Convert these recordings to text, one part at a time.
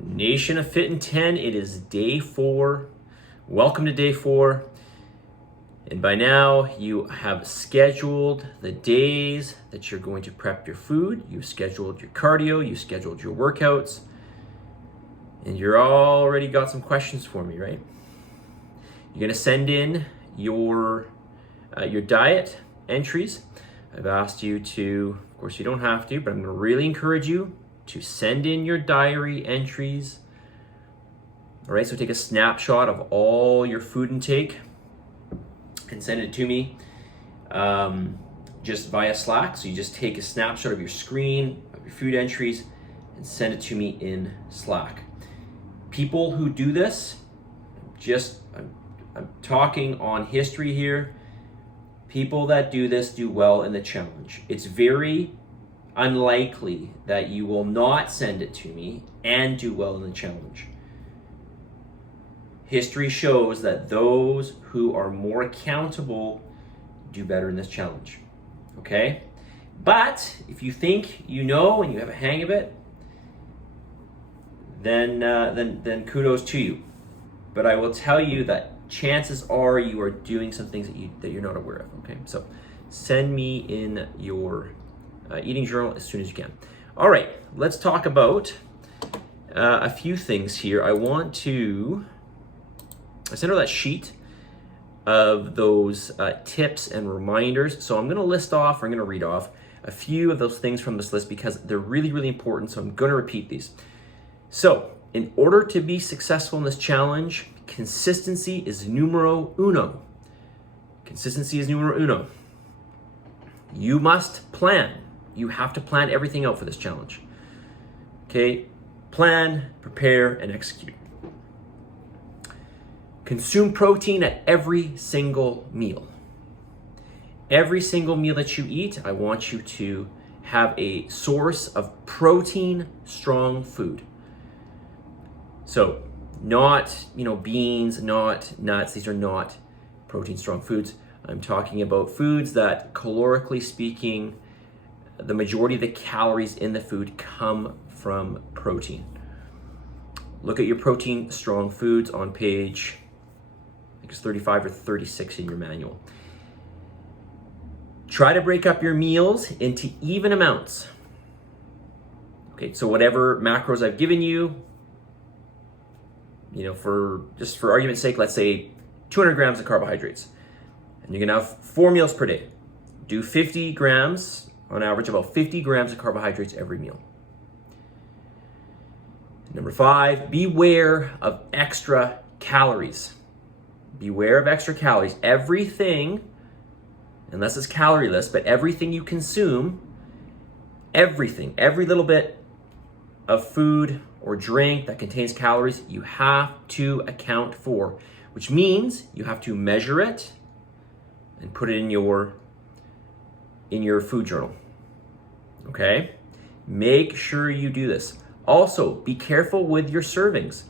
Nation of Fitin10, it is day 4. Welcome to day 4. And by now, you have scheduled the days that you're going to prep your food. You've scheduled your cardio, you've scheduled your workouts, and you're already got some questions for me, right? You're gonna send in your diet entries. I've asked you to, of course you don't have to, but I'm gonna really encourage you to send in your diary entries. All right, so take a snapshot of all your food intake and send it to me just via Slack. So you just take a snapshot of your screen, of your food entries, and send it to me in Slack. People who do this, I'm talking on history here. People that do this do well in the challenge. It's very unlikely that you will not send it to me and do well in the challenge. History shows that those who are more accountable do better in this challenge, okay? But if you think you know and you have a hang of it, then kudos to you. But I will tell you that chances are you are doing some things that you're not aware of, okay? So send me in your eating journal as soon as you can. All right, let's talk about a few things here. I sent out that sheet of those tips and reminders. So I'm gonna read off a few of those things from this list because they're really, really important. So I'm gonna repeat these. So in order to be successful in this challenge, consistency is numero uno. Consistency is numero uno. You must plan. You have to plan everything out for this challenge. Okay? Plan, prepare, and execute. Consume protein at every single meal. Every single meal that you eat, I want you to have a source of protein-strong food. So, not, beans, not nuts. These are not protein-strong foods. I'm talking about foods that, calorically speaking, the majority of the calories in the food come from protein. Look at your protein-strong foods on page, I think it's 35 or 36 in your manual. Try to break up your meals into even amounts. Okay, so whatever macros I've given you, for argument's sake, let's say 200 grams of carbohydrates. And you're gonna have 4 meals per day. Do 50 grams, on average about 50 grams of carbohydrates every meal. Number 5, beware of extra calories. Beware of extra calories. Everything, unless it's calorie-less, but everything you consume, every little bit of food or drink that contains calories, you have to account for, which means you have to measure it and put it in your food journal, okay? Make sure you do this. Also, be careful with your servings.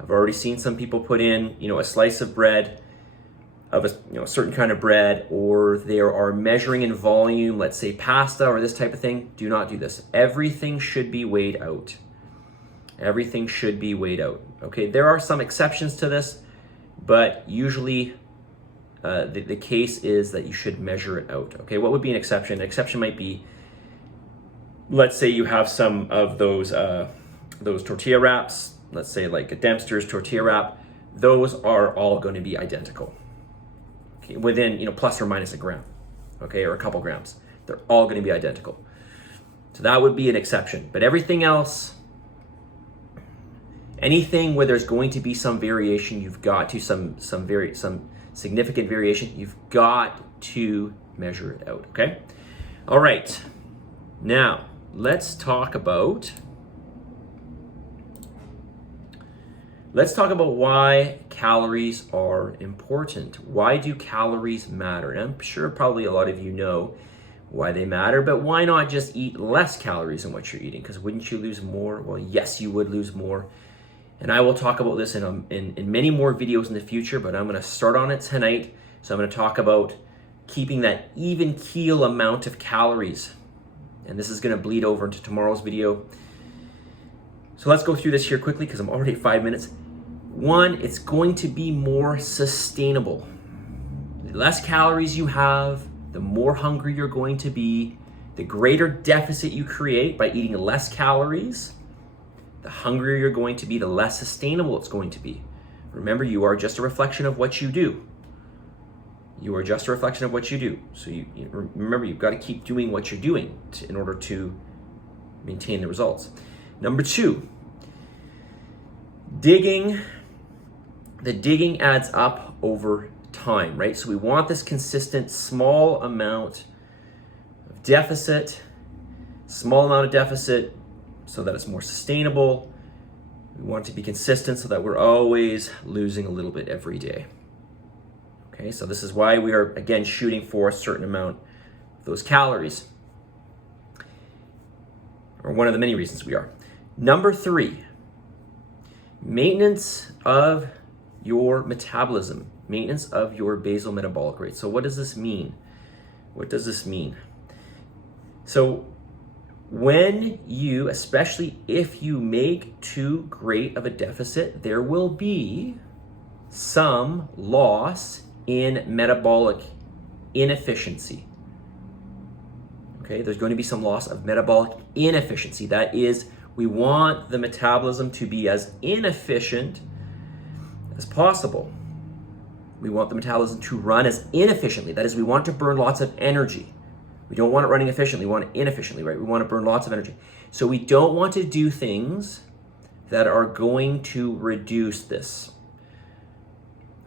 I've already seen some people put in, a slice of bread, of a certain kind of bread, or they are measuring in volume, let's say pasta or this type of thing. Do not do this. Everything should be weighed out. Everything should be weighed out, okay? There are some exceptions to this, but usually the case is that you should measure it out, okay? What would be an exception? An exception might be, let's say you have some of those tortilla wraps, let's say like a Dempster's tortilla wrap, those are all going to be identical, okay? Within, plus or minus a gram, okay, or a couple grams. They're all going to be identical. So that would be an exception. But everything else, anything where there's going to be some variation, you've got to, some significant variation, you've got to measure it out, okay? All right, now let's talk about why calories are important. Why do calories matter? And I'm sure probably a lot of you know why they matter, but why not just eat less calories than what you're eating? Because wouldn't you lose more? Well, yes, you would lose more. And I will talk about this in many more videos in the future, but I'm going to start on it tonight. So I'm going to talk about keeping that even keel amount of calories. And this is going to bleed over into tomorrow's video. So let's go through this here quickly because I'm already at 5 minutes. One, it's going to be more sustainable. The less calories you have, the more hungry you're going to be. The greater deficit you create by eating less calories, the hungrier you're going to be, the less sustainable it's going to be. Remember, you are just a reflection of what you do. You are just a reflection of what you do. So remember, you've got to keep doing what you're doing in order to maintain the results. Number two, digging. The digging adds up over time, right? So we want this consistent small amount of deficit, so that it's more sustainable. We want it to be consistent so that we're always losing a little bit every day. Okay, so this is why we are, again, shooting for a certain amount of those calories. Or one of the many reasons we are. Number three, maintenance of your metabolism, maintenance of your basal metabolic rate. So what does this mean? What does this mean? So when you, especially if you make too great of a deficit, there will be some loss in metabolic inefficiency. Okay, there's going to be some loss of metabolic inefficiency. That is, we want the metabolism to be as inefficient as possible. We want the metabolism to run as inefficiently. That is, we want to burn lots of energy. We don't want it running efficiently, we want it inefficiently, right? We want to burn lots of energy. So we don't want to do things that are going to reduce this.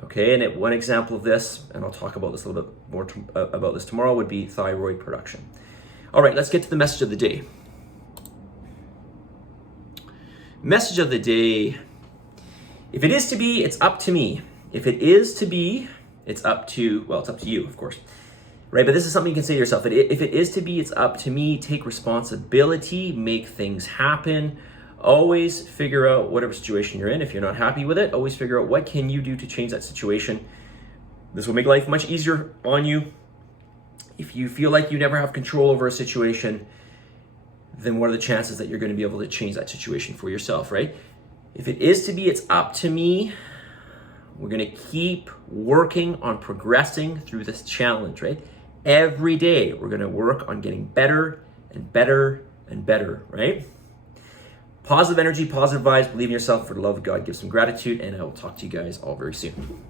Okay, and one example of this, and I'll talk about this a little bit more about this tomorrow, would be thyroid production. All right, let's get to the message of the day. Message of the day. If it is to be, it's up to me. If it is to be, it's up to, well, it's up to you, of course. Right, but this is something you can say to yourself. If it is to be, it's up to me. Take responsibility, make things happen. Always figure out whatever situation you're in. If you're not happy with it, always figure out what can you do to change that situation. This will make life much easier on you. If you feel like you never have control over a situation, then what are the chances that you're going to be able to change that situation for yourself, right? If it is to be, it's up to me. We're going to keep working on progressing through this challenge, right? Every day, we're going to work on getting better and better and better, right? Positive energy, positive vibes, believe in yourself. For the love of God, give some gratitude, and I will talk to you guys all very soon.